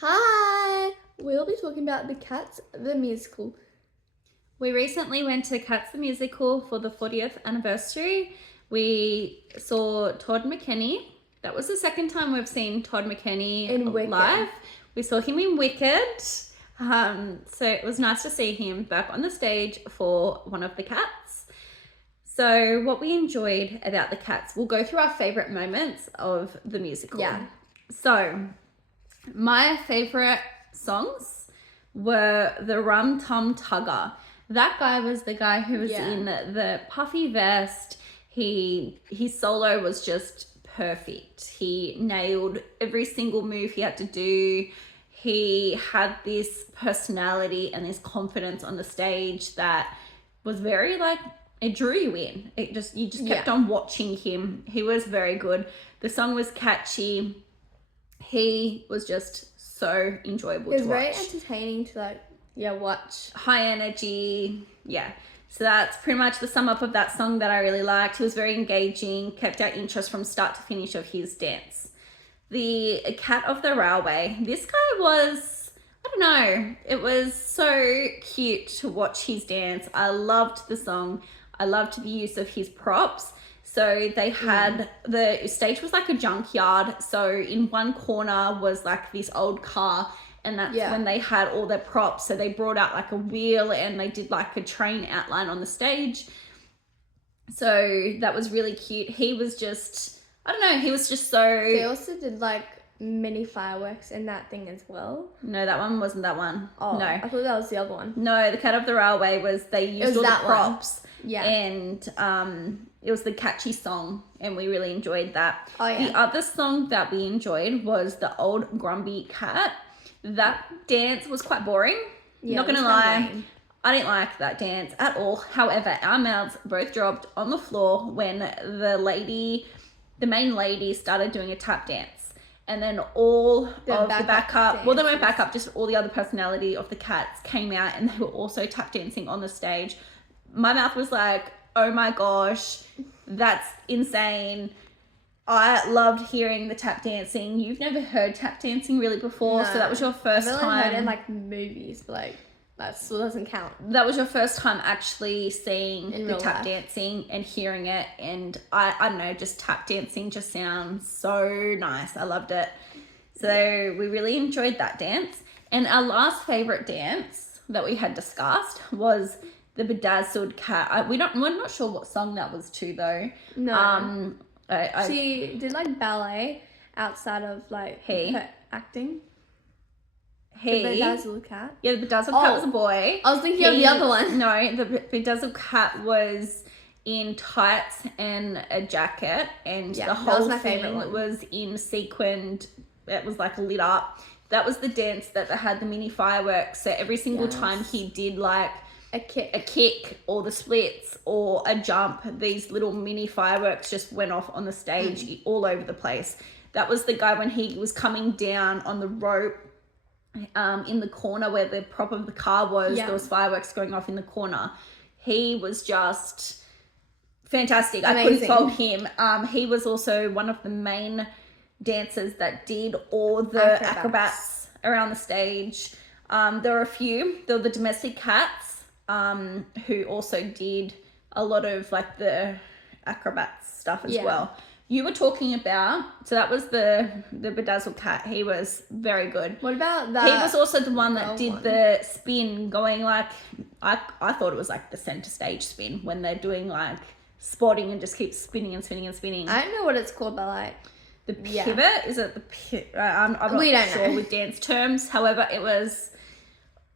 Hi! We'll be talking about The Cats, the musical. We recently went to Cats the Musical for the 40th anniversary. We saw Todd McKenney. That was the second time we've seen Todd McKenney In Wicked. live. We saw him in Wicked. So it was nice to see him back on the stage for one of the Cats. So what we enjoyed about the Cats, we'll go through our favourite moments of the musical. Yeah. So my favourite songs were the Rum Tum Tugger. That guy was the guy who was Yeah. in the puffy vest. His solo was just perfect. He nailed every single move he had to do. He had this personality and this confidence on the stage that was very it drew you in. You just kept on watching him. He was very good. The song was catchy. He was just so enjoyable to watch. It was very entertaining to watch. High energy. Yeah. So that's pretty much the sum up of that song that I really liked. He was very engaging, kept our interest from start to finish of his dance. The Cat of the Railway. This guy was, I don't know, it was so cute to watch his dance. I loved the song. I loved the use of his props. So they had, the stage was like a junkyard. So in one corner was like this old car, and that's when they had all their props. So they brought out like a wheel and they did like a train outline on the stage. So that was really cute. He was just, I don't know, he was just so... They also did mini fireworks in that thing as well. No, that one wasn't that one. Oh, no. I thought that was the other one. No, the Cat of the Railway was, they used all the props. Yeah. And it was the catchy song, and we really enjoyed that. Oh, yeah. The other song that we enjoyed was the Old Grumpy Cat. That dance was quite boring. Yeah, Not gonna lie. I didn't like that dance at all. However, our mouths both dropped on the floor when the main lady started doing a tap dance. And then all of the backup, well, they weren't backup, just all the other personality of the cats came out and they were also tap dancing on the stage. My mouth was like, oh my gosh, that's insane. I loved hearing the tap dancing. You've never heard tap dancing really before, so that was your first time. I've only heard it in movies, but that still doesn't count. That was your first time actually seeing in the tap dancing and hearing it, and I don't know, just tap dancing just sounds so nice. I loved it. So we really enjoyed that dance. And our last favorite dance that we had discussed was the Bedazzled Cat. We're not sure what song that was to though. No. She did ballet outside of her acting. The Bedazzled Cat? Yeah, the Bedazzled Cat was a boy. I was thinking of the other one. No, the Bedazzled Cat was in tights and a jacket, and the whole thing was in sequined. It was lit up. That was the dance that had the mini fireworks. So every single time he did a kick or the splits or a jump, these little mini fireworks just went off on the stage all over the place. That was the guy when he was coming down on the rope in the corner where the prop of the car was. There was fireworks going off in the corner. He was just fantastic. Amazing. I couldn't fault him. He was also one of the main dancers that did all the acrobats around the stage. There were a few. There were the domestic cats who also did a lot of the acrobats stuff as well. You were talking about, so that was the Bedazzled Cat. He was very good. What about that? He was also the one that did the spin going I thought it was the center stage spin when they're doing spotting and just keep spinning and spinning and spinning. I don't know what it's called, but the pivot? Is it the pivot? I'm not sure with dance terms. However, it was,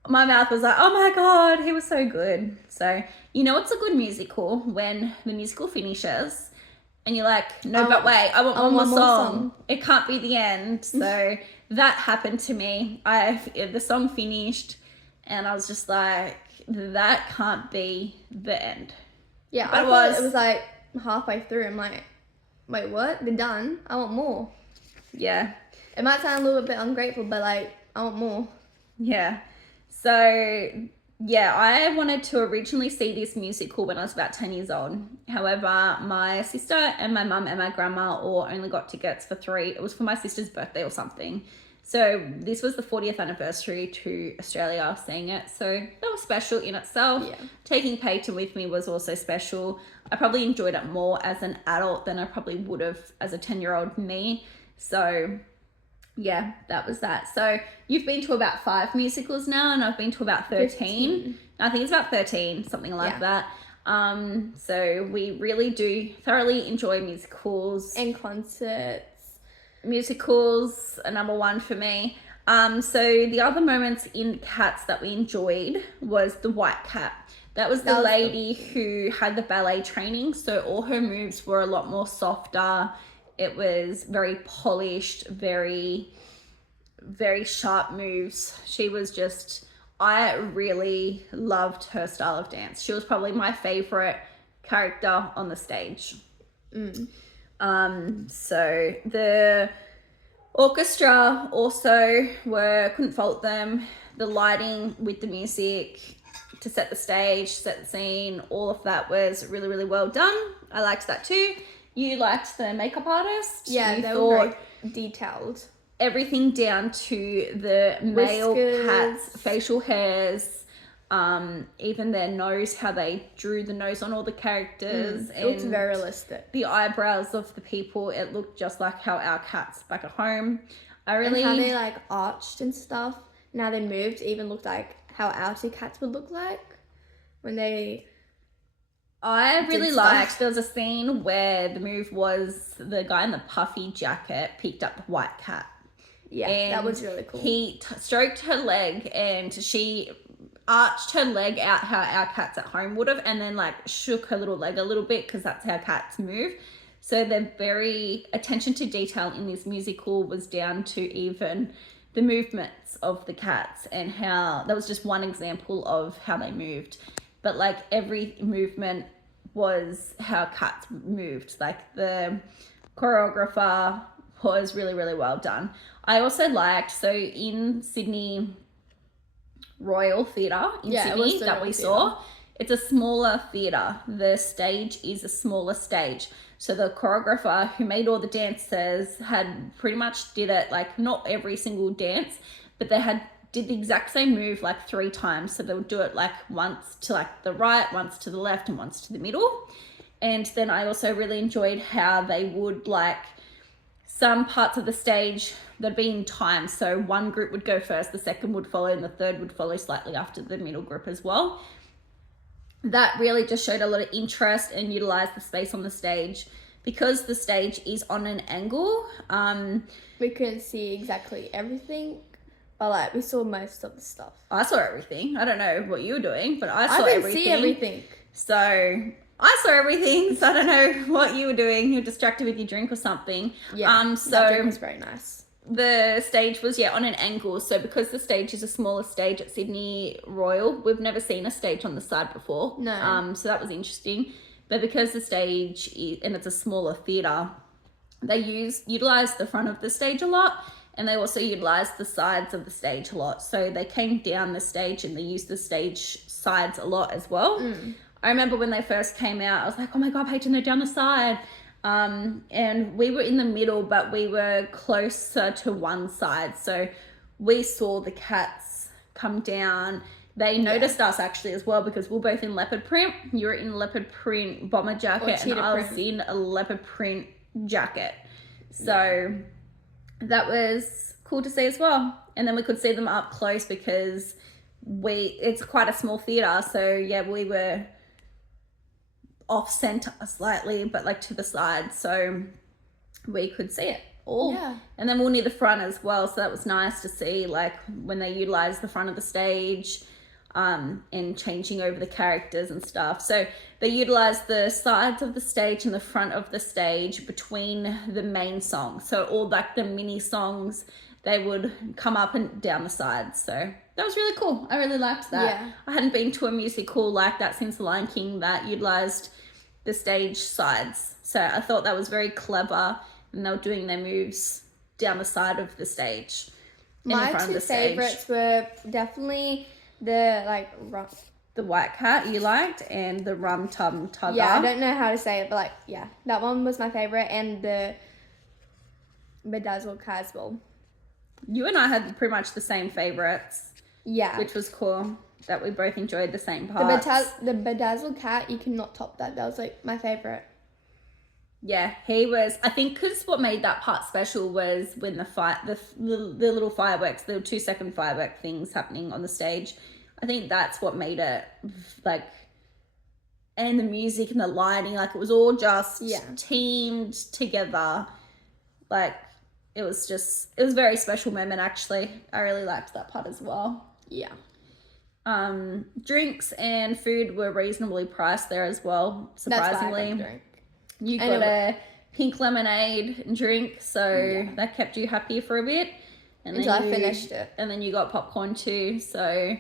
my mouth was oh my God, he was so good. So, it's a good musical when the musical finishes and you're no, but wait, I want one more song. It can't be the end. So that happened to me. The song finished and I was just that can't be the end. Yeah, but it was halfway through. I'm wait, what? They're done? I want more. Yeah. It might sound a little bit ungrateful, but I want more. Yeah. So, yeah, I wanted to originally see this musical when I was about 10 years old. However, my sister and my mum and my grandma all only got tickets for 3. It was for my sister's birthday or something. So this was the 40th anniversary to Australia seeing it. So that was special in itself. Yeah. Taking Peyton with me was also special. I probably enjoyed it more as an adult than I probably would have as a 10-year-old me. So yeah, that was that. So you've been to about 5 musicals now, and I've been to about 13. 15. I think it's about 13, something like Yeah. that. So we really do thoroughly enjoy musicals. And concerts. Musicals are number one for me. So the other moments in Cats that we enjoyed was the White Cat. That was the lady who had the ballet training, so all her moves were a lot more softer. It was very polished, very, very sharp moves. She was just, I really loved her style of dance. She was probably my favorite character on the stage. So the orchestra also couldn't fault them. The lighting with the music to set the stage, set the scene, all of that was really, really well done. I liked that too. You liked the makeup artist. Yeah, you they thought were very detailed. everything down to the male Whiskers. cats' facial hairs. Even their nose, how they drew the nose on all the characters. It looked and very realistic. the eyebrows of the people, it looked just like how our cats back at home. And how they like arched and stuff. And how they moved even looked like how our 2 cats would look like when they. I really did liked, stuff. there was a scene where the move was the guy in the puffy jacket picked up the white cat. Yeah, And that was really cool. He stroked her leg and she arched her leg out how our cats at home would have, and then like shook her little leg a little bit because that's how cats move. So the very attention to detail in this musical was down to even the movements of the cats, and how that was just one example of how they moved. But like every movement was how cats moved. Like the choreographer was really, really well done. I also liked, so in Sydney Royal Theatre in Yeah, it was Sydney the that Royal we Theatre. saw, it's a smaller theatre. The stage is a smaller stage. So the choreographer who made all the dances had pretty much did it, like not every single dance, but they did the exact same move like 3 times. So they would do it like once to like the right, once to the left, and once to the middle. And then I also really enjoyed how they would like some parts of the stage that'd be in time. So one group would go first, the second would follow, and the third would follow slightly after the middle group as well. That really just showed a lot of interest and utilized the space on the stage. Because the stage is on an angle, We couldn't see exactly everything, but like we saw most of the stuff. I saw everything. I don't know what you were doing, but I saw I didn't everything. see everything. So I saw everything. So I don't know what you were doing. You were distracted with your drink or something. Yeah, So that drink was very nice. the stage was on an angle. So because the stage is a smaller stage at Sydney Royal, we've never seen a stage on the side before. No. So that was interesting. But because the stage is, and it's a smaller theatre, they utilized the front of the stage a lot, and they also utilized the sides of the stage a lot. So they came down the stage and they used the stage sides a lot as well. I remember when they first came out, I was like, oh my God, Peyton, they're down the side. And we were in the middle, but we were closer to one side. So we saw the cats come down. They noticed us actually as well, because we were both in leopard print. You were in leopard print bomber jacket and cheetah I was print. in a leopard print jacket. So that was cool to see as well. And then we could see them up close because it's quite a small theatre. So yeah, we were off center slightly, but like to the side, so we could see it all. Yeah. And then we're near the front as well, so that was nice to see, like when they utilized the front of the stage, and changing over the characters and stuff. So they utilized the sides of the stage and the front of the stage between the main songs. So all like the mini songs, they would come up and down the sides. So that was really cool. I really liked that. Yeah. I hadn't been to a musical like that since The Lion King that utilized the stage sides. So I thought that was very clever, and they were doing their moves down the side of the stage. and in My front of two the stage. favorites were definitely the like The White Cat you liked, and the Rum Tum Tugger. yeah, I don't know how to say it, but like yeah, that one was my favorite, and the Bedazzle Caswell. You and I had pretty much the same favorites, Yeah. which was cool. That we both enjoyed the same parts. The bedazzled cat, you cannot top that. That was like my favorite. Yeah, he was. I think because what made that part special was when the little fireworks, the 2-second firework things happening on the stage. I think that's what made it like, and the music and the lighting, like it was all just teamed together. Like it was a very special moment. Actually, I really liked that part as well. Yeah. Drinks and food were reasonably priced there as well. Surprisingly. That's why I got the drink. You got a pink lemonade drink, so that kept you happy for a bit. And until I finished it. And then you got popcorn too. So,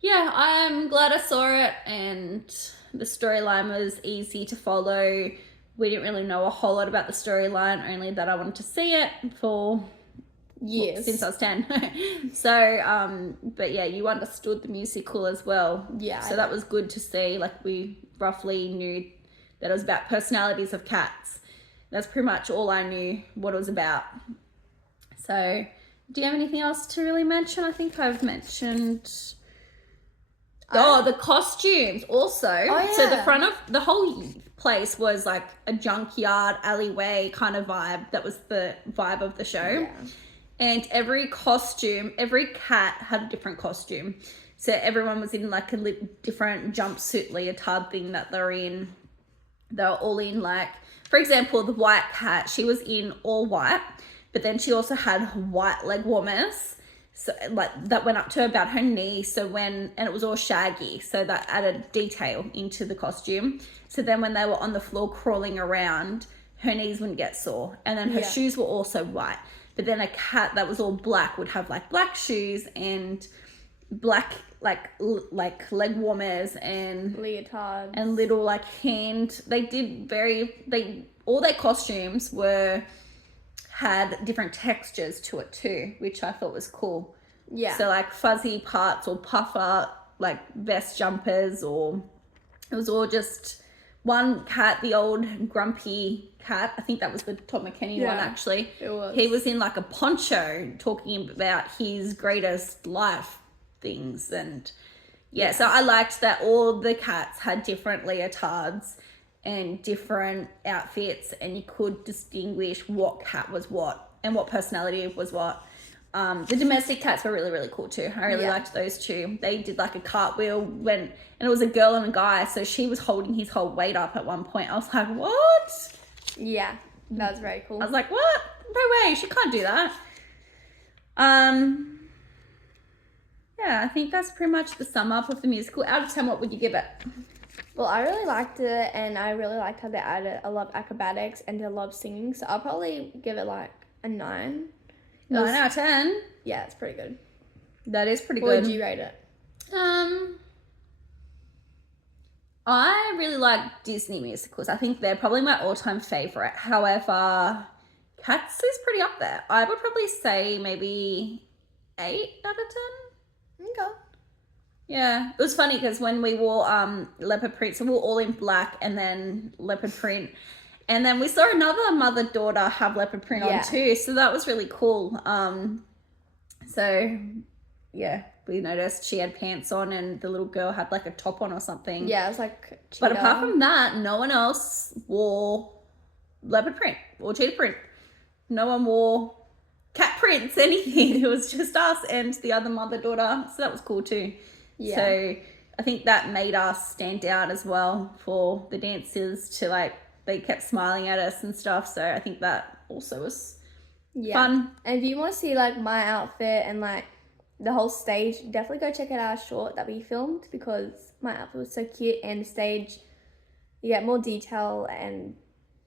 yeah, I'm glad I saw it. And the storyline was easy to follow. We didn't really know a whole lot about the storyline, only that I wanted to see it for years. Since I was 10. So, but yeah, you understood the musical as well. Yeah. So that was good to see. Like, we roughly knew that it was about personalities of cats. That's pretty much all I knew what it was about. So, do you have anything else to really mention? I think I've mentioned... the costumes also. Oh, yeah. So the front of the whole place was like a junkyard, alleyway kind of vibe. That was the vibe of the show. Yeah. And every cat had a different costume. So everyone was in like a different jumpsuit leotard thing that they're in. They were all in like, for example, the white cat, she was in all white, but then she also had white leg warmers. So like that went up to about her knee. And it was all shaggy. So that added detail into the costume. So then when they were on the floor crawling around, her knees wouldn't get sore. And then her shoes were also white. But then a cat that was all black would have like black shoes and black like leg warmers and leotards and little like all their costumes had different textures to it too, which I thought was cool. Yeah. So like fuzzy parts or puffer like vest jumpers, or it was all just one cat, the old grumpy cat. I think that was the Tom McKenney one actually. It was. He was in like a poncho talking about his greatest life things. And so I liked that all the cats had different leotards and different outfits, and you could distinguish what cat was what and what personality was what. The domestic cats were really, really cool too. I really liked those two. They did like a cartwheel and it was a girl and a guy, so she was holding his whole weight up at one point. I was like, what? Yeah, that was very cool. I was like, what? No way, she can't do that. Yeah, I think that's pretty much the sum up of the musical. Out of 10, what would you give it? Well, I really liked it, and I really liked how they added a lot of acrobatics and a lot of singing, so I'll probably give it like a 9. 9 out of 10? Yeah, it's pretty good. That is pretty What good. would you rate it? I really like Disney musicals. I think they're probably my all-time favorite. However, Cats is pretty up there. I would probably say maybe 8 out of 10. Okay. Yeah, it was funny because when we wore leopard print, so we were all in black and then leopard print, and then we saw another mother-daughter have leopard print on too, so that was really cool. So yeah, we noticed she had pants on and the little girl had like a top on or something. Yeah, it was like cheetah. But apart from that, no one else wore leopard print or cheetah print. No one wore cat prints, anything. It was just us and the other mother-daughter, so that was cool too. Yeah. So I think that made us stand out as well for the dancers to like, they kept smiling at us and stuff. So I think that also was fun. And if you want to see like my outfit and like the whole stage, definitely go check out our short that we filmed, because my outfit was so cute, and the stage, you get more detail, and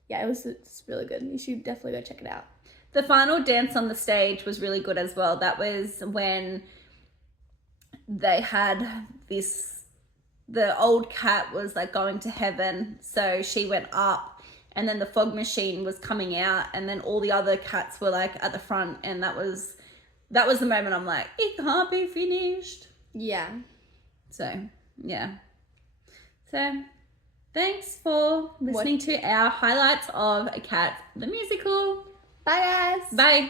yeah, it's really good. You should definitely go check it out. The final dance on the stage was really good as well. That was when they had the old cat was like going to heaven, so she went up, and then the fog machine was coming out, and then all the other cats were like at the front, and that was the moment I'm like, it can't be finished. Yeah. So yeah. So thanks for listening to our highlights of Cats the musical. Bye guys. Bye.